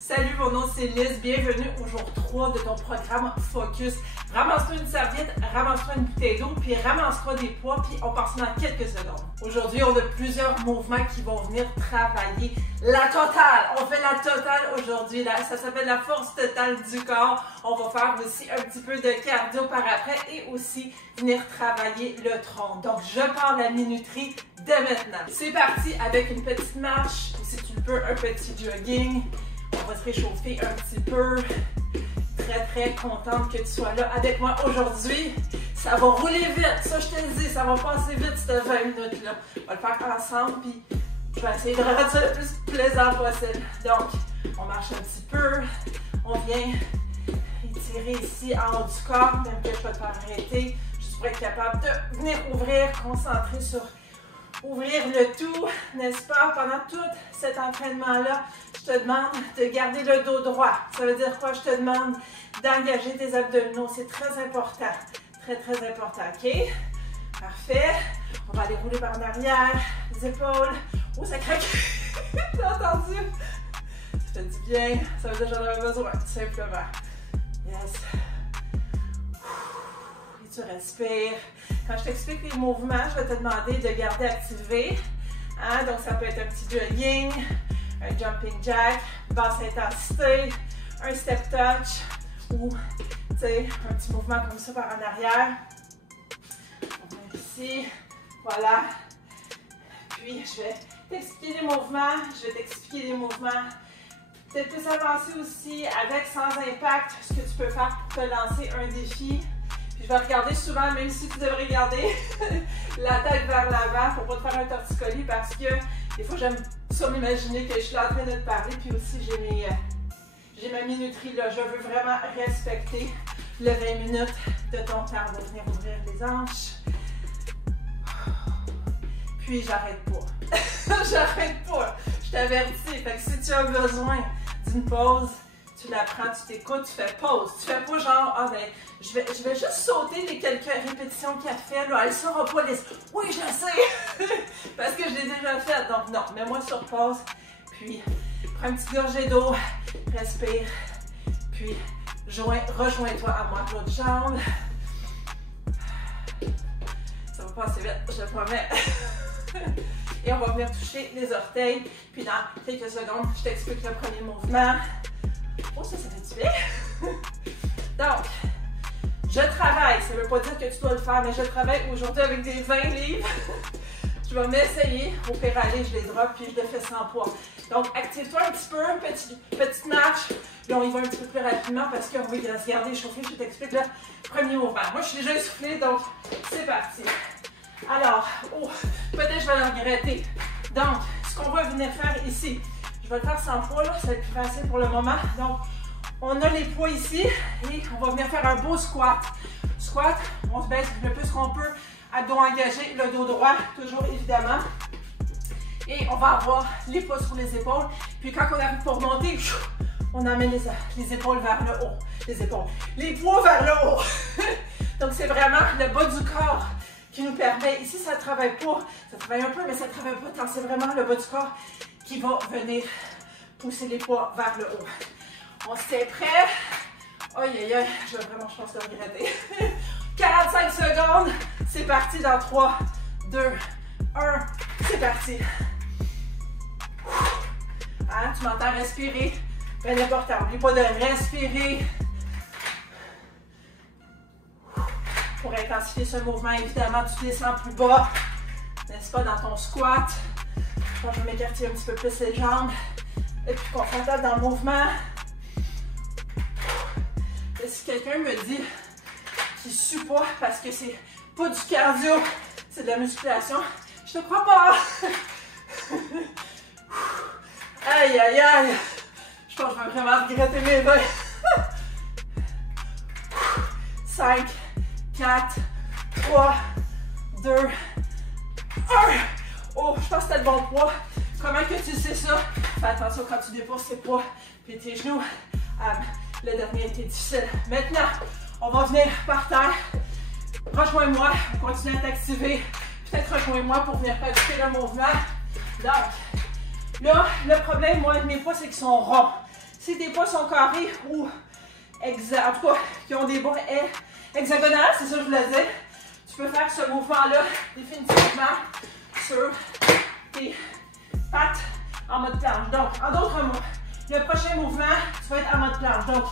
Salut, mon nom c'est Liz, bienvenue au jour 3 de ton programme Focus. Ramasse-toi une serviette, ramasse-toi une bouteille d'eau, puis ramasse-toi des poids, puis on part dans quelques secondes. Aujourd'hui, on a plusieurs mouvements qui vont venir travailler la totale. On fait la totale aujourd'hui, ça s'appelle la force totale du corps. On va faire aussi un petit peu de cardio par après et aussi venir travailler le tronc. Donc, je pars la minuterie dès maintenant. C'est parti avec une petite marche, ou si tu le peux, un petit jogging. On va se réchauffer un petit peu. Très contente que tu sois là avec moi aujourd'hui. Ça va rouler vite, ça je te le dis, ça va passer vite cette 20 minutes-là. On va le faire ensemble, puis je vais essayer de rendre ça le plus plaisant possible. Donc, on marche un petit peu, on vient étirer ici en haut du corps, même que je vais te faire arrêter, juste pour être capable de venir ouvrir, concentrer sur ouvrir le tout, n'est-ce pas? Pendant tout cet entraînement-là, je te demande de garder le dos droit. Ça veut dire quoi? Je te demande d'engager tes abdominaux. C'est très important. Très important. OK? Parfait. On va aller rouler par en arrière, les épaules. Oh, ça craque! T'as entendu? Ça fait du bien. Ça veut dire que j'en avais besoin, tout simplement. Yes. Et tu respires. Quand je t'explique les mouvements, je vais te demander de garder activé. Hein? Donc, ça peut être un petit jogging, un jumping jack, basse intensité, un step touch ou un petit mouvement comme ça par en arrière. On vient ici. Voilà. Puis, je vais t'expliquer les mouvements. Je vais t'expliquer les mouvements. Peut-être plus avancer aussi avec, sans impact, ce que tu peux faire pour te lancer un défi. Puis je vais regarder souvent, même si tu devrais garder la tête vers l'avant pour pas te faire un torticolis parce que des fois j'aime ça m'imaginer que je suis là en train de te parler. Puis aussi j'ai ma minuterie là. Je veux vraiment respecter le 20 minutes de ton temps. On va venir ouvrir les hanches. Puis j'arrête pas. J'arrête pas. Je t'avertis. Fait que si tu as besoin d'une pause, tu la prends, tu t'écoutes, tu fais pause. Tu fais pas genre, ah ben, je vais juste sauter les quelques répétitions qu'elle fait, là, elle saura pas les... Oui, je le sais! Parce que je l'ai déjà fait. Donc non, mets-moi sur pause, puis prends une petite gorgée d'eau, respire, puis rejoins-toi à moi, l'autre jambe. Ça va passer vite, je te promets. Et on va venir toucher les orteils, puis dans quelques secondes, je t'explique le premier mouvement. Oh, ça fait du bien! Donc, je travaille. Ça ne veut pas dire que tu dois le faire, mais je travaille aujourd'hui avec des 20 livres. Je vais m'essayer. Au pire aller, je les drop, puis je le fais sans poids. Donc, active-toi un petit peu, petite marche. Là, on y va un petit peu plus rapidement parce qu'on va se garder chauffé. Je t'explique le premier mouvement. Moi, je suis déjà essoufflée, donc c'est parti. Alors, oh, peut-être que je vais le regretter. Donc, ce qu'on va venir faire ici, je vais le faire sans poids, là, ça va être plus facile pour le moment. Donc, on a les poids ici et on va venir faire un beau squat. Squat, on se baisse le plus qu'on peut, abdos engagés, le dos droit, toujours évidemment. Et on va avoir les poids sur les épaules. Puis quand on arrive pour remonter, on amène les épaules vers le haut. Les poids vers le haut. Donc, c'est vraiment le bas du corps qui nous permet, ici ça ne travaille pas, ça travaille un peu, mais ça ne travaille pas tant. C'est vraiment le bas du corps qui va venir pousser les poids vers le haut. On se tient prêt. Aïe, je vais vraiment, je pense, le regretter. 45 secondes. C'est parti dans 3, 2, 1. C'est parti. Hein, tu m'entends respirer? Bien important. N'oublie pas de respirer. Pour intensifier ce mouvement, évidemment, tu descends plus bas. N'est-ce pas, dans ton squat. Je pense que je vais m'écarter un petit peu plus les jambes. Et puis confortable dans le mouvement. Et si quelqu'un me dit qu'il ne sue pas parce que c'est pas du cardio, c'est de la musculation, je te crois pas. Aïe. Je pense que je vais vraiment regretter mes mains. 5, 4, 3, 2, 1. Oh, je pense que c'était le bon poids. Comment que tu sais ça? Fais attention quand tu déposes tes poids puis tes genoux. Le dernier était difficile. Maintenant, on va venir par terre. Rejoins-moi, continue à t'activer. Peut-être rejoins-moi pour venir ajouter le mouvement. Donc, là, le problème, moi, avec mes poids, c'est qu'ils sont ronds. Si tes poids sont carrés ou en tout cas qui ont des bras hexagonales, c'est ça que je voulais dire, tu peux faire ce mouvement-là définitivement sur tes pattes en mode planche. Donc, en d'autres mots, le prochain mouvement, tu vas être en mode planche. Donc,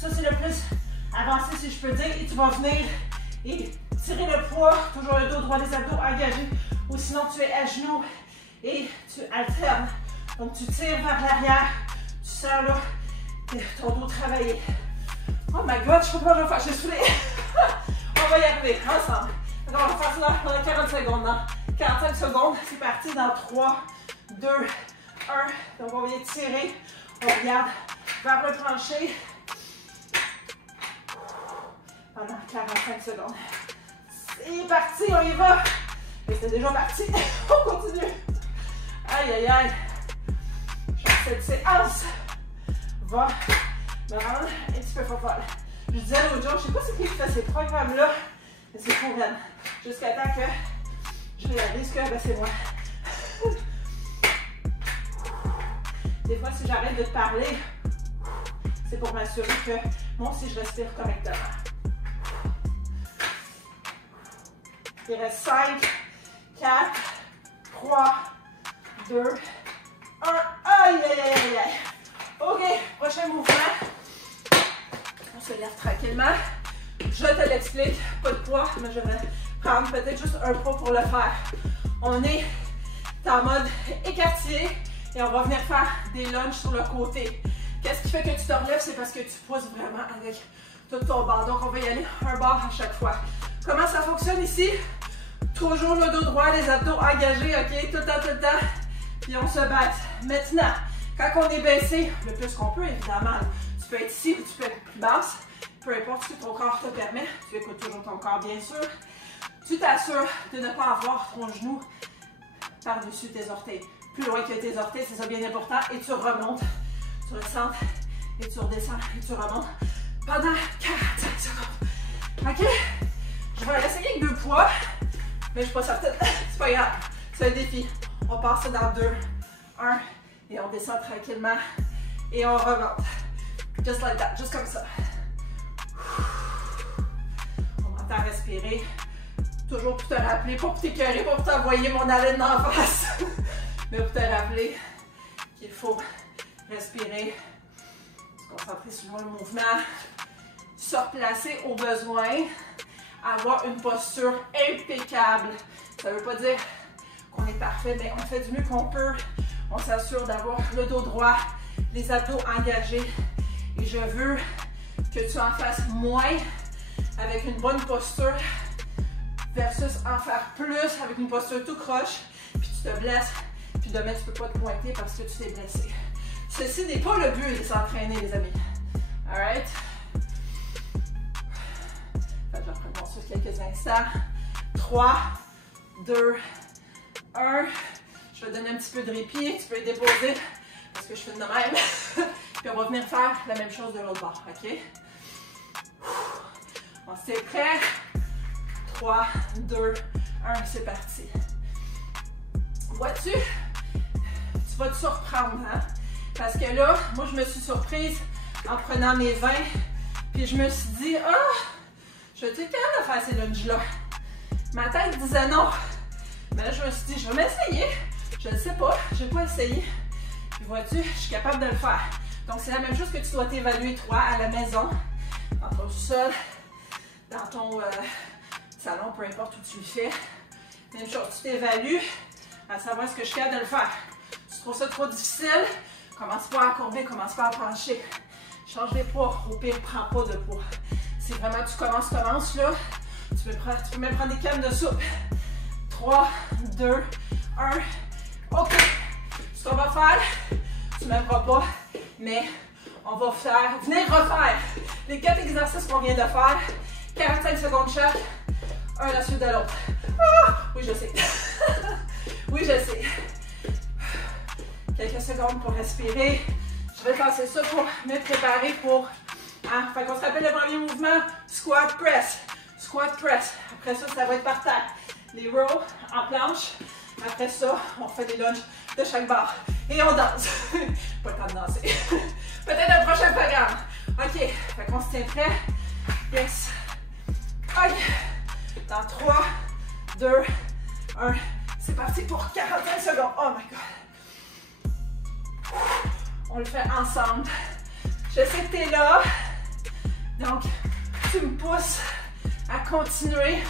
ça c'est le plus avancé si je peux dire. Et tu vas venir et tirer le poids, toujours le dos droit des abdos engagés. Ou sinon, tu es à genoux et tu alternes. Donc, tu tires vers l'arrière. Tu sens là ton dos travailler. Oh my god, je ne peux pas le faire, je suis saoulée. On va y arriver ensemble. Donc, on va faire ça pendant 40 secondes. Dans 45 secondes, c'est parti dans 3, 2, 1. Donc, on va y tirer. On regarde vers le plancher pendant 45 secondes. C'est parti, on y va. Et c'est déjà parti. On continue. Aïe, aïe, aïe. Cette séance va me rendre un petit peu folle. Je disais l'autre jour, je ne sais pas si qui fait ces programmes-là, mais c'est pour elle. Jusqu'à temps que je réalise que ben, c'est moi. Des fois, si j'arrête de te parler, c'est pour m'assurer que moi aussi je respire correctement. Il reste 5, 4, 3, 2, 1. Aïe, aïe, aïe, aïe. OK, prochain mouvement. On se lève tranquillement. Je te l'explique, pas de poids, mais je vais prendre peut-être juste un poids pour le faire. On est en mode écartier et on va venir faire des lunges sur le côté. Qu'est-ce qui fait que tu te relèves? C'est parce que tu pousses vraiment avec tout ton barre. Donc, on va y aller un barre à chaque fois. Comment ça fonctionne ici? Toujours le dos droit, les abdos engagés, OK? Tout le temps. Puis on se baisse. Maintenant, quand on est baissé, le plus qu'on peut, évidemment, tu peux être ici ou tu peux être plus basse. Peu importe ce que ton corps te permet. Tu écoutes toujours ton corps, bien sûr. Tu t'assures de ne pas avoir ton genou par-dessus tes orteils. Plus loin que tes orteils, c'est ça bien important. Et tu remontes, tu recentres, et tu redescends, et tu remontes pendant 45 secondes. OK? Je vais essayer avec 2 poids, mais je ne suis pas certaine. C'est pas grave. C'est un défi. On passe ça dans 2, 1, et on descend tranquillement, et on remonte. Just like that, juste comme ça. On m'entend respirer. Toujours pour te rappeler, pas pour t'écœurer, pas pour t'envoyer mon haleine en face, mais pour te rappeler qu'il faut respirer, se concentrer sur le mouvement, se replacer au besoin, avoir une posture impeccable. Ça ne veut pas dire qu'on est parfait, mais on fait du mieux qu'on peut. On s'assure d'avoir le dos droit, les abdos engagés. Et je veux que tu en fasses moins avec une bonne posture versus en faire plus avec une posture tout croche, puis tu te blesses, puis demain tu ne peux pas te pointer parce que tu t'es blessé. Ceci n'est pas le but de s'entraîner, les amis. Alright? Je vais reprendre ça quelques instants. 3, 2, 1. Je vais te donner un petit peu de répit. Tu peux les déposer parce que je fais de même. Puis on va venir faire la même chose de l'autre bord. OK? On s'est prêt. 3, 2, 1, c'est parti. Vois-tu? Tu vas te surprendre, hein? Parce que là, moi, je me suis surprise en prenant mes 20. Puis je me suis dit, je suis capable de faire ces lunges-là. Ma tête disait non. Mais là, je me suis dit, je vais m'essayer. Je ne sais pas, je n'ai pas essayé. Puis vois-tu, je suis capable de le faire. Donc, c'est la même chose que tu dois t'évaluer, toi, à la maison, dans ton sol, dans ton salon, peu importe où tu le fais. Même chose, tu t'évalues à savoir ce que je suis capable de le faire. Si tu trouves ça trop difficile, commence pas à courber, commence pas à pencher. Change les poids, au pire, prends pas de poids. Si vraiment tu commences là, tu peux même prendre des cannes de soupe. 3, 2, 1. OK. Ce qu'on va faire, tu m'aimeras pas, mais on va venir refaire les 4 exercices qu'on vient de faire. 45 secondes chaque, un à la suite de l'autre. Oui, je sais. Oui, je sais. Quelques secondes pour respirer. Je vais passer ça pour me préparer pour... Fait qu'on se rappelle le premier mouvement, squat press. Squat press. Après ça, ça va être par terre. Les rows en planche. Après ça, on fait des lunges de chaque barre. Et on danse. Pas le temps de danser. Peut-être un prochain programme. OK, fait qu'on se tient prêt. Yes. OK. Dans 3, 2, 1. C'est parti pour 45 secondes. Oh my God. On le fait ensemble. Je sais que tu es là. Donc, tu me pousses à continuer.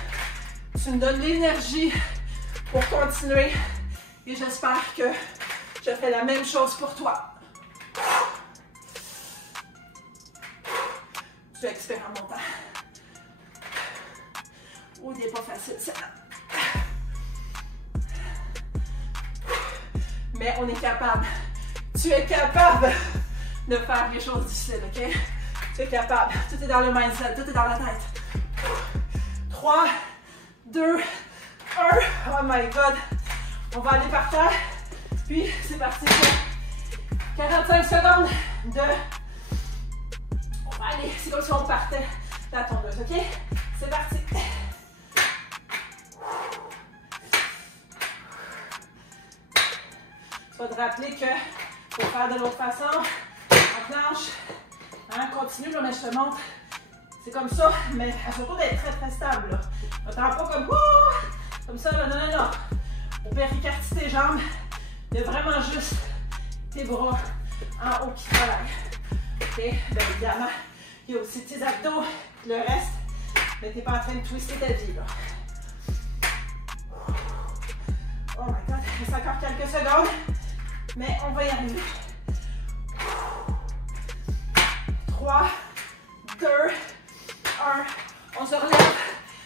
Tu me donnes l'énergie pour continuer. Et j'espère que je fais la même chose pour toi. Tu expires en montant. Oh, il n'est pas facile, ça. Mais on est capable. Tu es capable de faire les choses difficiles, OK? Tu es capable. Tout est dans le mindset, tout est dans la tête. 3, 2, 1. Oh my God. On va aller par terre. Puis, c'est parti pour 45 secondes de... On va aller, c'est comme si on partait la tondeuse, OK? C'est parti. Tu vas te rappeler que pour faire de l'autre façon, en planche, hein, continue, là, mais je te montre. C'est comme ça, mais surtout d'être très très stable. Là. Attends pas comme ça, là, non, non, non. Au pire, écartis tes jambes. Il y a vraiment juste tes bras en haut qui travaillent. OK? Bien évidemment, il y a aussi tes abdos, le reste, mais tu n'es pas en train de twister ta vie, là. Oh my God, il reste encore quelques secondes, mais on va y arriver. 3, 2, 1. On se relève.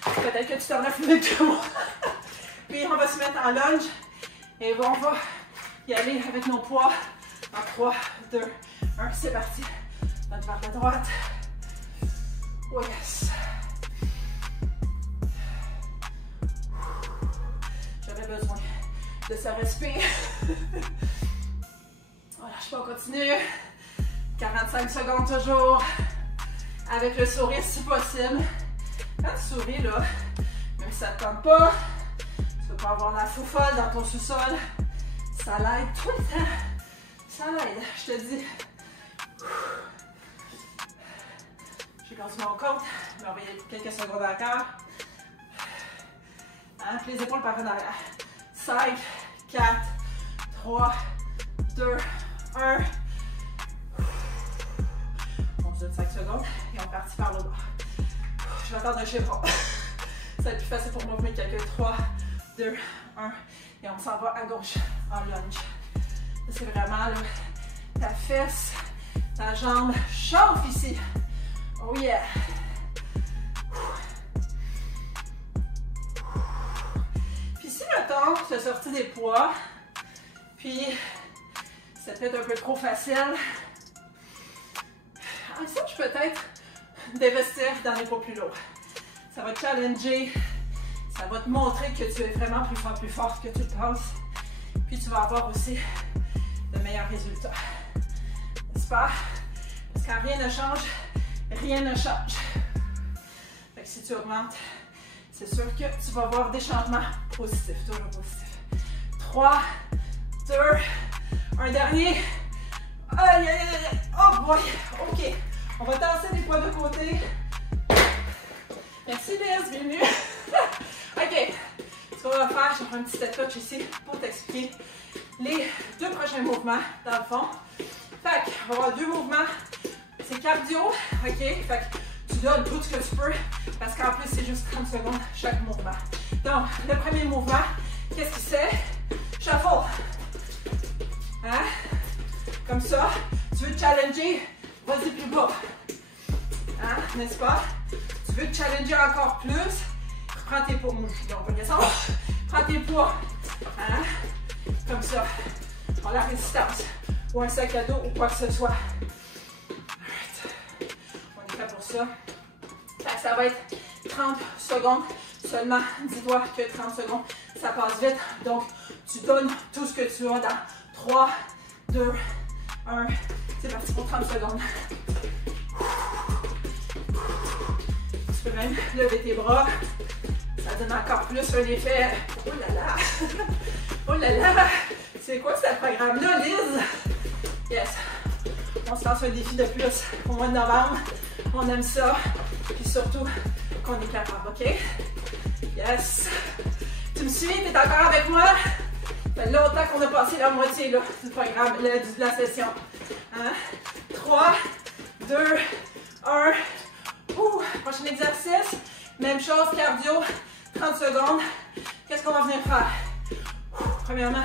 Peut-être que tu te relèves plus vite que moi. Puis on va se mettre en lunge et on va y aller avec nos poids. En 3, 2, 1. C'est parti. Notre vers de droite. Oh yes. J'avais besoin de ce respire. Voilà, je peux continuer. 45 secondes toujours. Avec le sourire si possible. Quand tu souris, là, même si ça ne te tente pas, tu peux pas avoir la folle dans ton sous-sol. Ça l'aide tout le temps. Ça l'aide, je te dis. J'ai perdu mon compte, mais on va y aller quelques secondes encore. Hein, les épaules par en arrière. 5, 4, 3, 2, 1. On se donne 5 secondes et on partit par le bas. Je vais attendre un chiffon. Ça va être plus facile pour moi de calculer. 3, 2, 1. Et on s'en va à gauche en lunge. C'est vraiment là, ta fesse, ta jambe chauffe ici. Oh yeah! Puis si mettons, tu as sorti des poids, puis c'est peut-être un peu trop facile, ensuite peut-être d'investir dans les poids plus lourds. Ça va te challenger, ça va te montrer que tu es vraiment plus forte que tu le penses. Puis tu vas avoir aussi de meilleurs résultats. N'est-ce pas? Parce que quand rien ne change, rien ne change. Fait que si tu augmentes, c'est sûr que tu vas avoir des changements positifs, toujours positifs. 3, 2, un dernier. Aïe, aïe, aïe, oh boy, ok. On va tasser les poids de côté. Merci Liz, bienvenue. Ok, ce qu'on va faire, je vais faire un petit touch ici pour t'expliquer les deux prochains mouvements dans le fond. Fait qu'on va avoir deux mouvements. C'est cardio, ok? Fait que tu donnes tout ce que tu peux parce qu'en plus c'est juste 30 secondes chaque mouvement. Donc, le premier mouvement, qu'est-ce que c'est? Shuffle. Hein? Comme ça, tu veux te challenger, vas-y plus bas. Hein? N'est-ce pas? Tu veux te challenger encore plus, prends tes poids. On peut descendre. Prends tes poids. Hein? Comme ça. Prends la résistance. Ou un sac à dos ou quoi que ce soit. On est prêt pour ça. Ça va être 30 secondes seulement. Dis-toi que 30 secondes, ça passe vite. Donc, tu donnes tout ce que tu as dans 3, 2, 1. C'est parti pour 30 secondes. Tu peux même lever tes bras. Ça donne encore plus un effet. Oh là là! Oh là là! C'est quoi ce programme-là, Liz? Yes! On se lance un défi de plus au mois de novembre. On aime ça. Puis surtout, qu'on est capable, OK? Yes! Tu me suis? T'es encore avec moi? Ça fait longtemps qu'on a passé la moitié là, du programme, de la session. 3, 2, 1. Prochain exercice. Même chose, cardio. 30 secondes. Qu'est-ce qu'on va venir faire? Premièrement,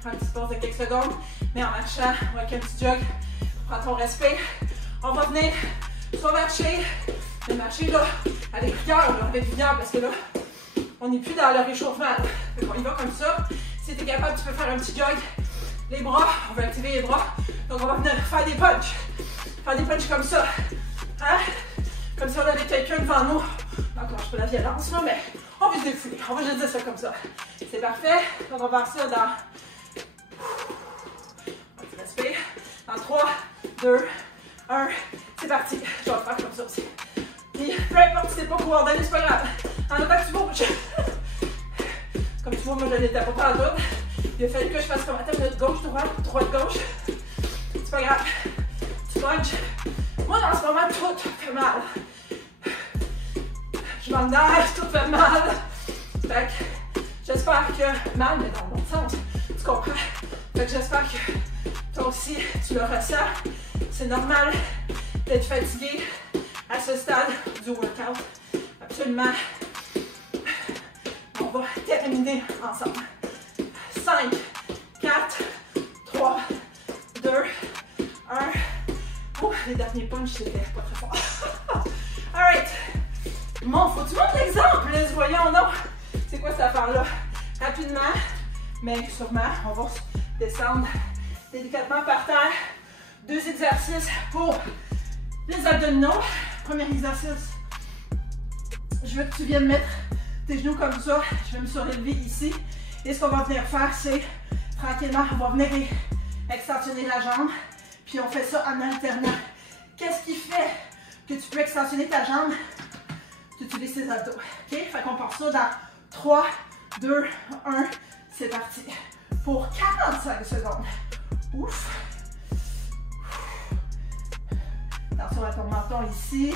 prends une petite pause de quelques secondes. Mais en marchant, ou avec un petit jog, prends ton respect. On va venir soit marcher, mais marcher là, avec vigueur, avec vigueur, parce que là, on n'est plus dans le réchauffement. Donc on y va comme ça. Si tu es capable, tu peux faire un petit jog. Les bras, on va activer les bras. Donc on va venir faire des punches. Faire des punches comme ça. Comme si on avait quelqu'un devant nous. Encore, je fais la violence là, mais on va se défouler. On va juste dire ça comme ça. C'est parfait. Donc on va faire ça dans... On respire. Dans 3, 2, 1. C'est parti. Je vais le faire comme ça aussi. Puis, peu importe si t'es pas coordonné, c'est pas grave. En attendant que tu bouges. Comme tu vois, moi je l'étais pas partout. Il a fallu que je fasse comme attends, gauche, droite, droite, gauche. C'est pas grave. Tu punches. Moi, dans ce moment, tout fait mal. Je m'engage, tout fait mal. Fait que j'espère que... Mal, mais dans le bon sens. Tu comprends? Fait que j'espère que toi aussi, tu le ressens. C'est normal d'être fatigué à ce stade du workout. Absolument. On va terminer ensemble. 5, 4, 3, 2, 1. Les derniers punches, c'était pas très fort. Alright. Bon, faut que tu montres l'exemple, les voyons, non? C'est quoi cette affaire-là? Rapidement, mais sûrement, on va descendre délicatement par terre. 2 exercices pour les abdominaux. Premier exercice, je veux que tu viennes mettre tes genoux comme ça. Je vais me surélever ici. Et ce qu'on va venir faire, c'est tranquillement, on va venir extensionner la jambe. Puis on fait ça en alternant. Qu'est-ce qui fait que tu peux extensionner ta jambe? Tu utilises tes abdos. OK? Fait qu'on part ça dans 3, 2, 1. C'est parti. Pour 45 secondes. Ouf! Attention à ton menton ici.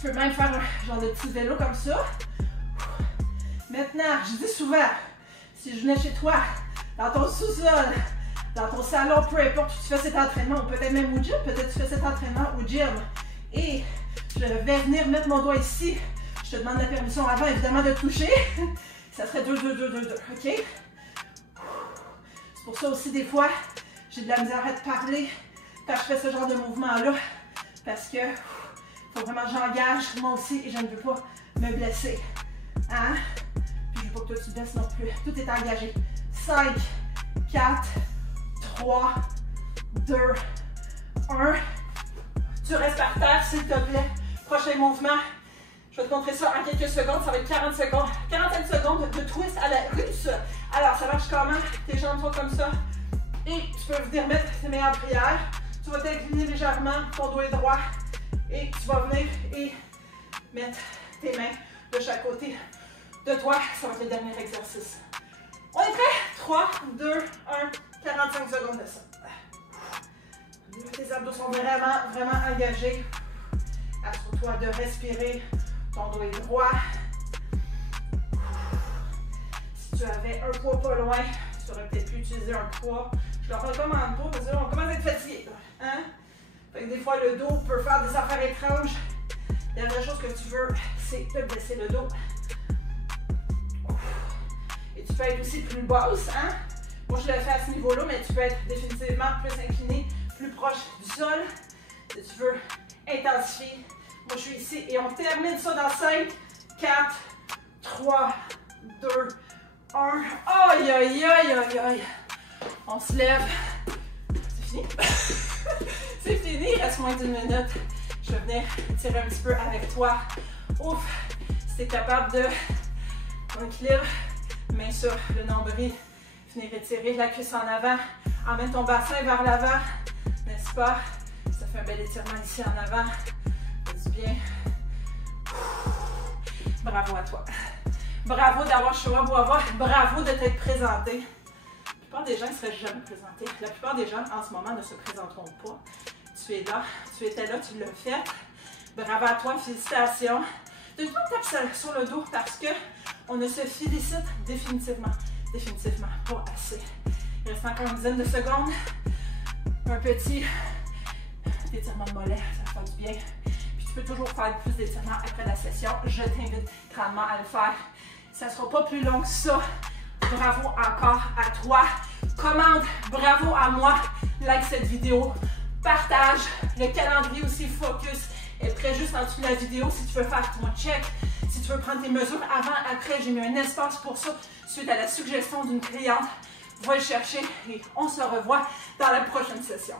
Tu peux même faire un genre de petit vélo comme ça. Maintenant, je dis souvent, si je venais chez toi, dans ton sous-sol, dans ton salon, peu importe où tu fais cet entraînement, ou peut-être même au gym, peut-être tu fais cet entraînement au gym, et je vais venir mettre mon doigt ici, je te demande la permission avant, évidemment, de toucher, ça serait 2, 2, 2, 2, 2, ok? C'est pour ça aussi, des fois, j'ai de la misère à te parler quand je fais ce genre de mouvement-là, parce que faut vraiment que j'engage, moi aussi, et je ne veux pas me blesser. Hein? Puis je veux pas que toi tu te blesses non plus. Tout est engagé. 5, 4, 3, 2, 1. Tu restes par terre, s'il te plaît. Prochain mouvement. Je vais te montrer ça en quelques secondes. Ça va être 40 secondes. 45 secondes de twist à la russe. Alors, ça marche comment? Tes jambes sont comme ça. Et tu peux venir mettre tes mains en prière. Tu vas t'incliner légèrement. Ton dos est droit. Et tu vas venir et mettre tes mains de chaque côté de toi. Ça va être le dernier exercice. On est prêt? 3, 2, 1, 45 secondes de ça. Tes abdos sont vraiment, vraiment engagés. Assure-toi de respirer. Ton dos est droit. Si tu avais un poids pas loin, tu aurais peut-être pu utiliser un poids. Je le recommande pas parce qu'on commence à être fatigué. Hein? Fait que des fois, le dos peut faire des affaires étranges. La dernière chose que tu veux, c'est te baisser le dos. Et tu peux être aussi plus basse. Hein? Moi, je l'ai fait à ce niveau-là, mais tu peux être définitivement plus incliné, plus proche du sol. Si tu veux intensifier. Moi, je suis ici et on termine ça dans 5, 4, 3, 2, 1. Aïe, aïe, aïe, aïe, aïe. On se lève. C'est fini? C'est fini, il reste moins d'1 minute. Je vais venir tirer un petit peu avec toi. Ouf! Si tu es capable de ton équilibre, main sur le nombril, venir étirer la cuisse en avant, emmène ton bassin vers l'avant, n'est-ce pas? Ça fait un bel étirement ici en avant. Fais du bien. Bravo à toi. Bravo d'avoir show up, bravo de t'être présenté. plupart des gens ne seraient jamais présentés. La plupart des gens en ce moment ne se présenteront pas. Tu es là, tu étais là, tu l'as fait. Bravo à toi, félicitations. De toi, tape sur le dos parce que on ne se félicite définitivement pas assez. Il reste encore une dizaine de secondes. Un petit étirement de mollet, ça fait du bien. Puis tu peux toujours faire plus d'étirements après la session. Je t'invite grandement à le faire. Ça ne sera pas plus long que ça. Bravo encore à toi. Commente, bravo à moi. Like cette vidéo. Partage. Le calendrier aussi focus est prêt juste en dessous de la vidéo si tu veux faire ton check. Si tu veux prendre tes mesures avant, après, j'ai mis un espace pour ça suite à la suggestion d'une cliente. Va le chercher et on se revoit dans la prochaine session.